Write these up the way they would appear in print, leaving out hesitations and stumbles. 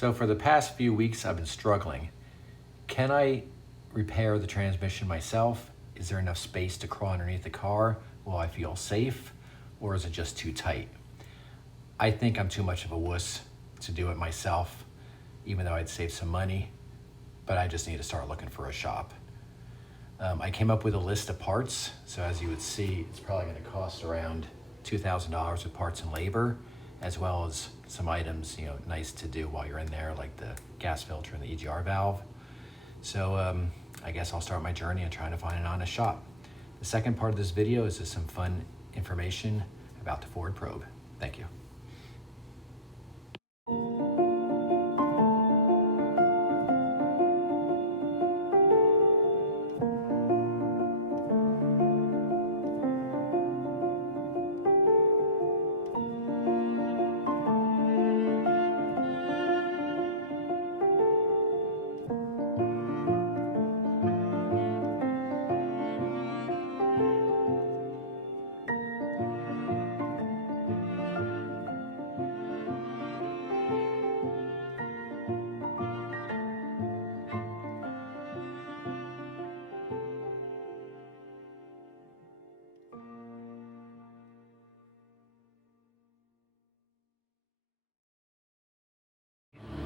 So for the past few weeks, I've been struggling. Can I repair the transmission myself? Is there enough space to crawl underneath the car? Will I feel safe? Or is it just too tight? I think I'm too much of a wuss to do it myself, even though I'd save some money, but I just need to start looking for a shop. I came up with a list of parts. So as you would see, it's probably gonna cost around $2,000 with parts and labor, as well as some items, nice to do while you're in there, like the gas filter and the EGR valve. So I guess I'll start my journey and trying to find an honest shop. The second part of this video is just some fun information about the Ford Probe. Thank you.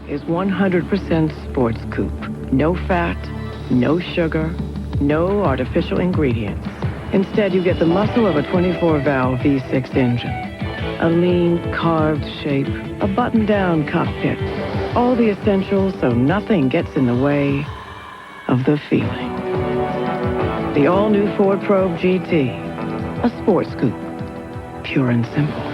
Is 100% sports coupe. No fat, no sugar, no artificial ingredients. Instead, you get the muscle of a 24-valve V6 engine. A lean, carved shape, a buttoned-down cockpit. All the essentials so nothing gets in the way of the feeling. The all-new Ford Probe GT. A sports coupe. Pure and simple.